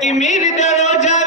কি মিল দরজা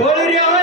போலரியாவே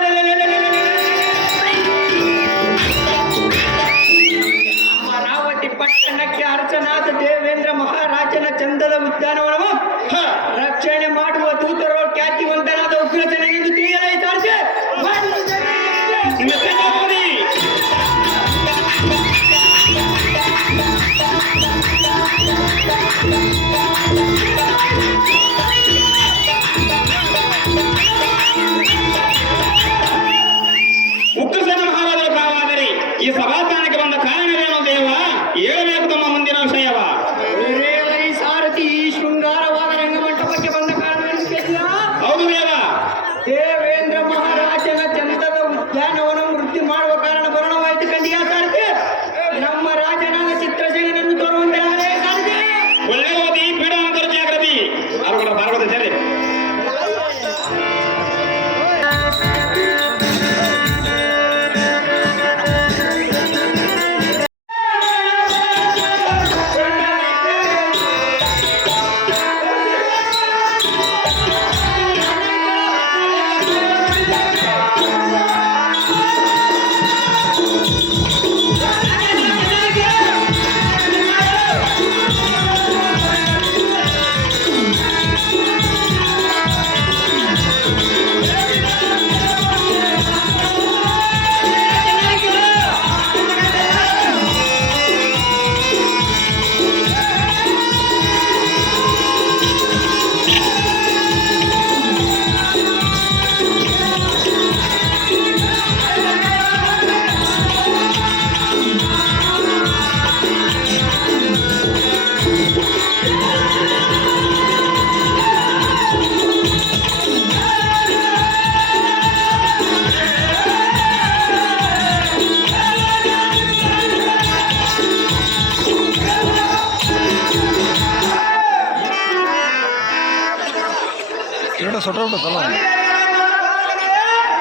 இவட சொல்கிறவங்க சொல்லலாம்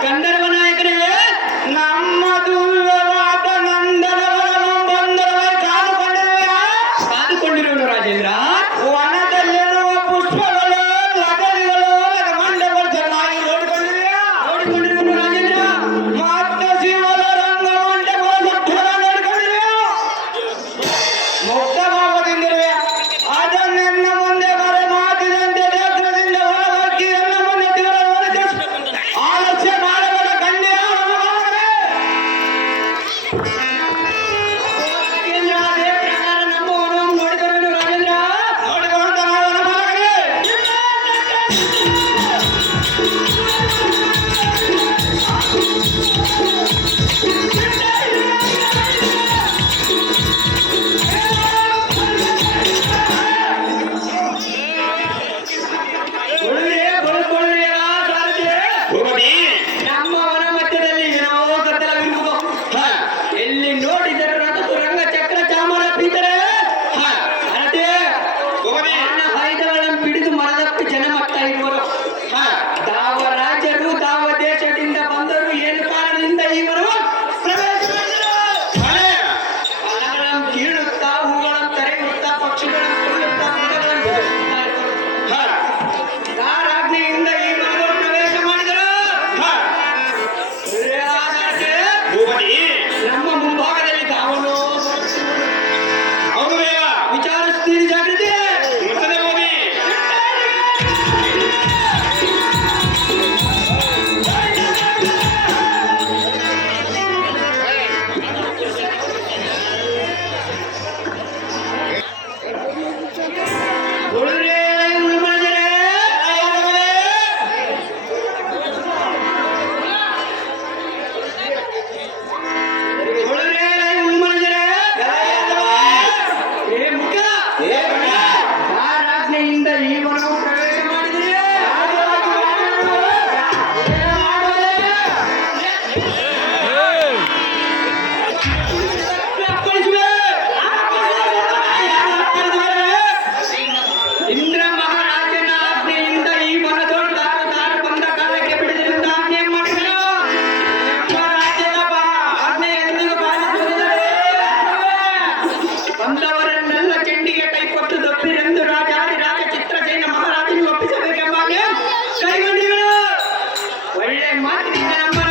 கந்தர்வ நாயகனே I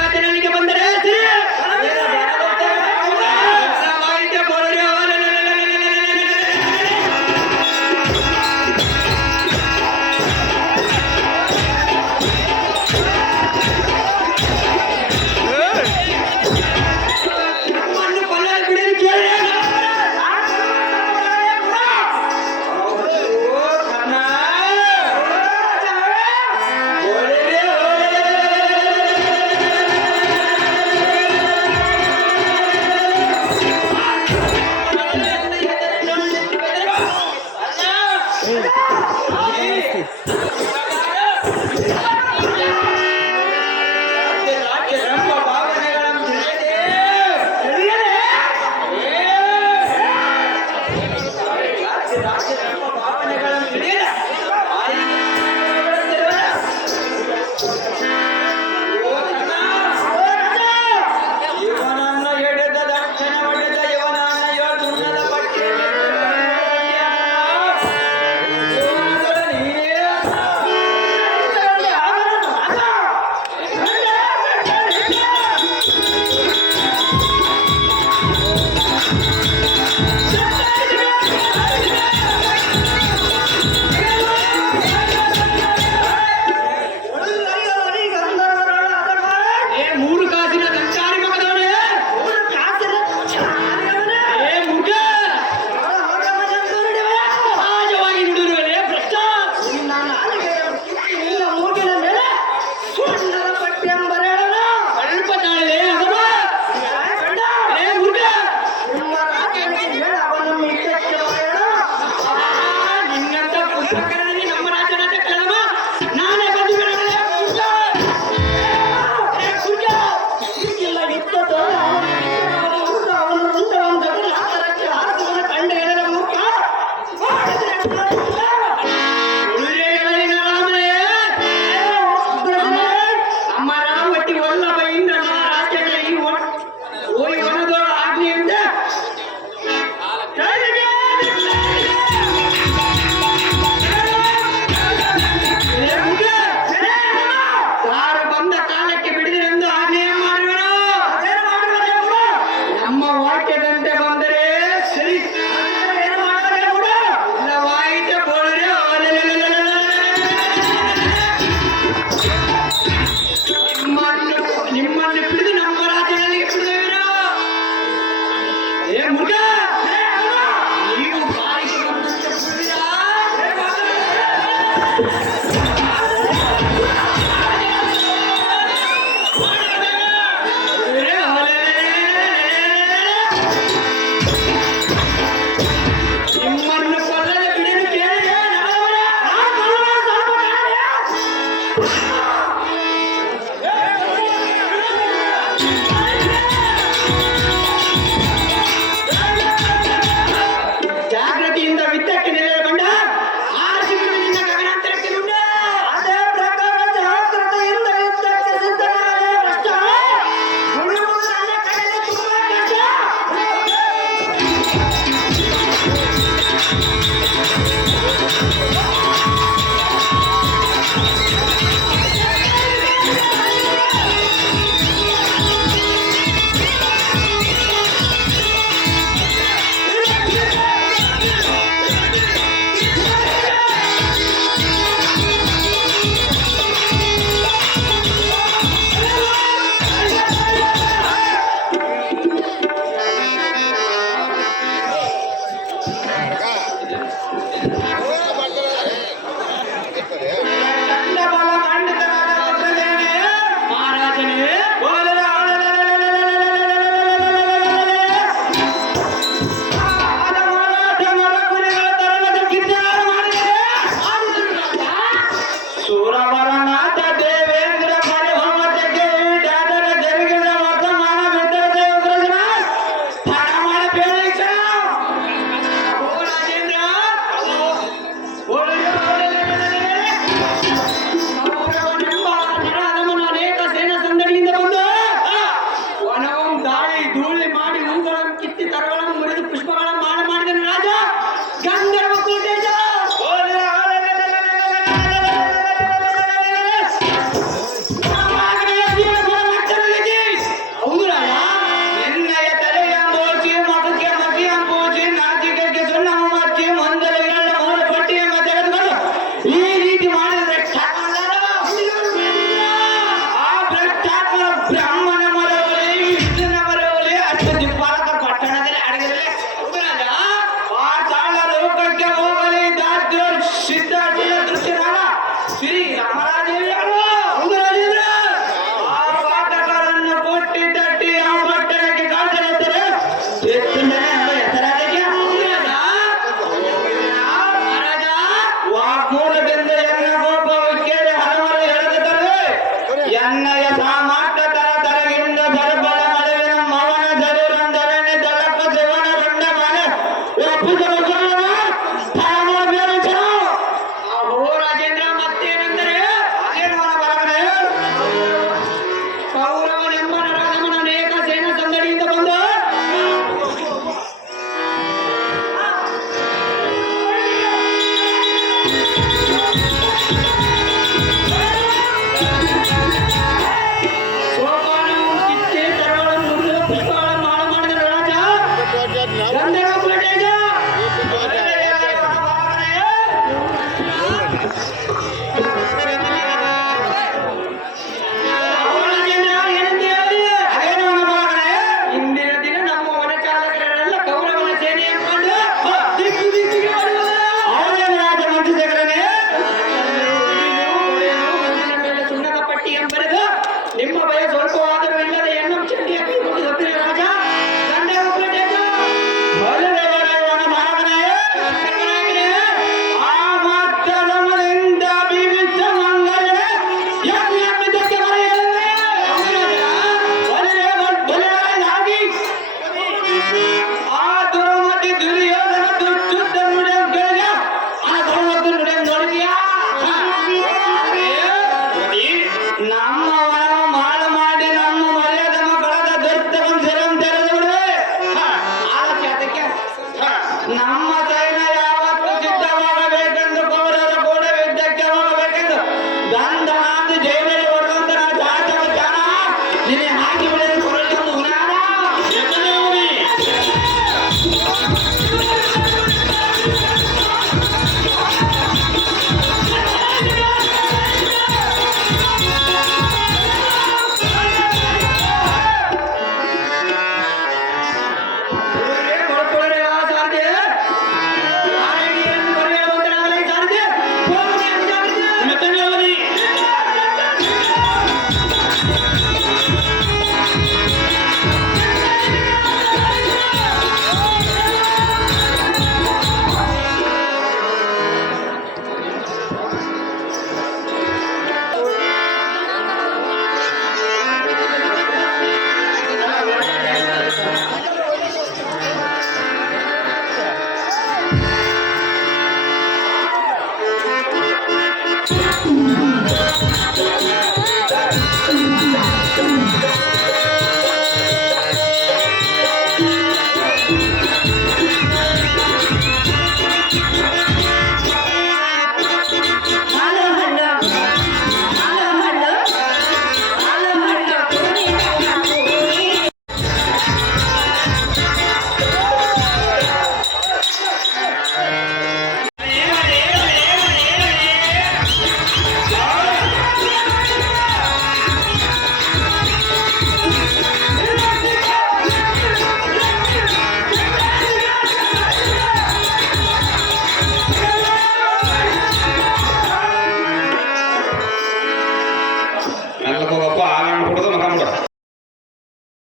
Thank you.